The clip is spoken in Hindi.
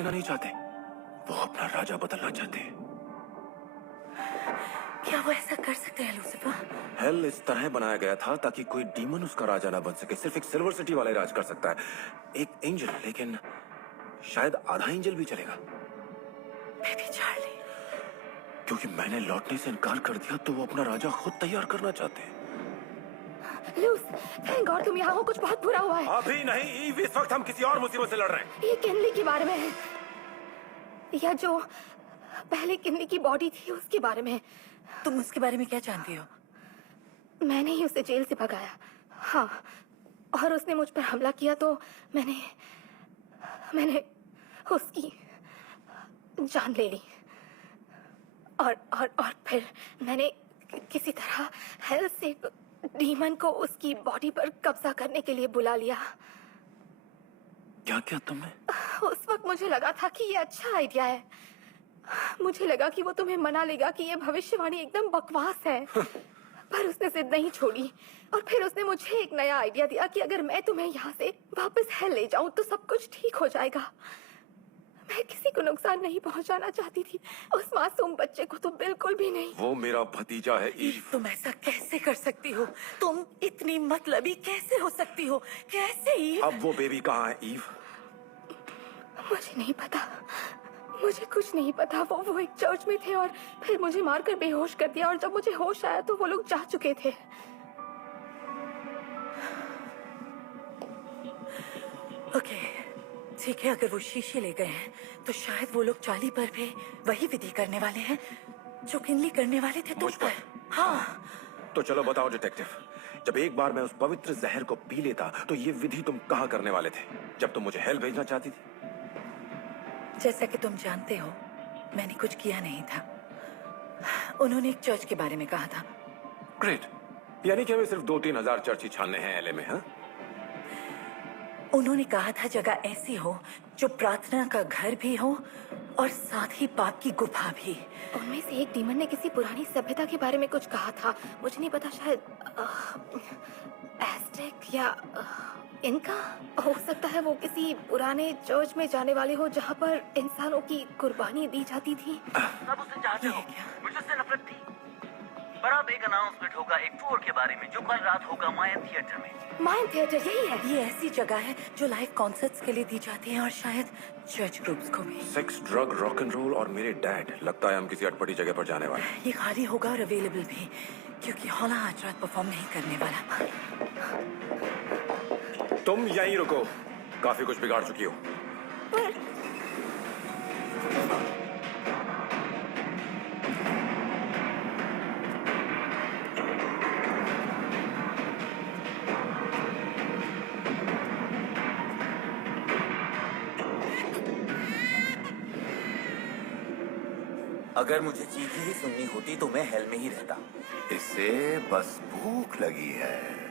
नहीं चाहते, वो अपना राजा बदलना चाहते हैं। क्या वो ऐसा कर सकते हैं लूसिफर? हेल इस तरह बनाया गया था ताकि कोई डीमन उसका राजा ना बन सके। सिर्फ एक सिल्वर सिटी वाला ही राज कर सकता है, एक एंजल। लेकिन शायद आधा एंजल भी चलेगा। बेबी चार्ली, क्योंकि मैंने लौटने से इनकार कर दिया तो वो अपना राजा खुद तैयार करना चाहते हैं। लूस, थैंक गॉड तुम यहाँ हो। कुछ बहुत बुरा हुआ है। अभी नहीं ईव, इस वक्त हम किसी और मुसीबत से लड़ रहे हैं। ये किनली के बारे में है, या जो पहले किनली की बॉडी थी उसके बारे में। तुम उसके बारे में क्या जानती हो? मैंने ही उसे जेल से भगाया, हाँ, और उसने मुझ पर हमला किया तो मैंने उसकी जान ले ली। और फिर मैंने किसी तरह हेल से डीमन को उसकी बॉडी पर कब्जा करने के लिए बुला लिया। क्या क्या तुमने? उस वक्त मुझे लगा था कि ये अच्छा आइडिया है। मुझे लगा कि वो तुम्हें मना लेगा कि ये भविष्यवाणी एकदम बकवास है। पर उसने जिद नहीं छोड़ी और फिर उसने मुझे एक नया आइडिया दिया कि अगर मैं तुम्हें यहाँ से वापस हेल ले जाऊं तो सब कुछ ठीक हो जाएगा। मैं किसी को नुकसान नहीं पहुंचाना चाहती थी, उस मासूम बच्चे को तो बिल्कुल भी नहीं। वो मेरा भतीजा है ईव। तुम ऐसा कैसे कर सकती हो? तुम इतनी मतलबी कैसे हो सकती हो? कैसे ईव? अब वो बेबी कहाँ है ईव? मुझे नहीं पता, मुझे कुछ नहीं पता। वो एक चर्च में थे और फिर मुझे मारकर बेहोश कर दिया, और जब मुझे होश आया तो वो लोग जा चुके थे। ओके, ठीक है, अगर वो शीशे ले गए हैं तो शायद वो लोग चार्ली पर भी वही विधि करने वाले हैं जो किनली करने वाले थे तुम पर। हाँ, तो चलो बताओ डिटेक्टिव, जब एक बार मैं उस पवित्र जहर को पी लेता तो ये विधि तुम कहाँ करने वाले थे, जब तुम मुझे हेल भेजना चाहती थी? जैसा कि तुम जानते हो, मैंने कुछ किया नहीं था। उन्होंने एक चर्च के बारे में कहा था। ग्रेट, यानी कि हमें सिर्फ 2-3 हजार चर्च ही छानने हैं एलए में, हाँ? उन्होंने कहा था जगह ऐसी हो जो प्रार्थना का घर भी हो और साथ ही पाप की गुफा भी। उनमें से एक डीमन ने किसी पुरानी सभ्यता के बारे में कुछ कहा था, मुझे नहीं पता, शायद एस्टेक या इनका हो सकता है। वो किसी पुराने चर्च में जाने वाले हो जहाँ पर इंसानों की कुर्बानी दी जाती थी। सब उसे चाहते हो, मुझे उससे नफरत थी। पर अब एक अनाउंसमेंट होगा एक टूर के बारे में जो कल रात होगा मायन थिएटर में। मायन थिएटर यही है? ये ऐसी जगह है जो लाइव कॉन्सर्ट्स के लिए दी जाती है और शायद चर्च ग्रुप्स को भी। Sex, drug, rock and roll और मेरे डैड। लगता है हम किसी अटपटी जगह पर जाने वाले हैं। ये खाली होगा और अवेलेबल भी, क्योंकि हॉला आज रात परफॉर्म नहीं करने वाला। तुम यहीं रुको, काफी कुछ बिगाड़ चुकी हो। अगर मुझे चीखें ही सुननी होती तो मैं हेल में ही रहता। इसे बस भूख लगी है।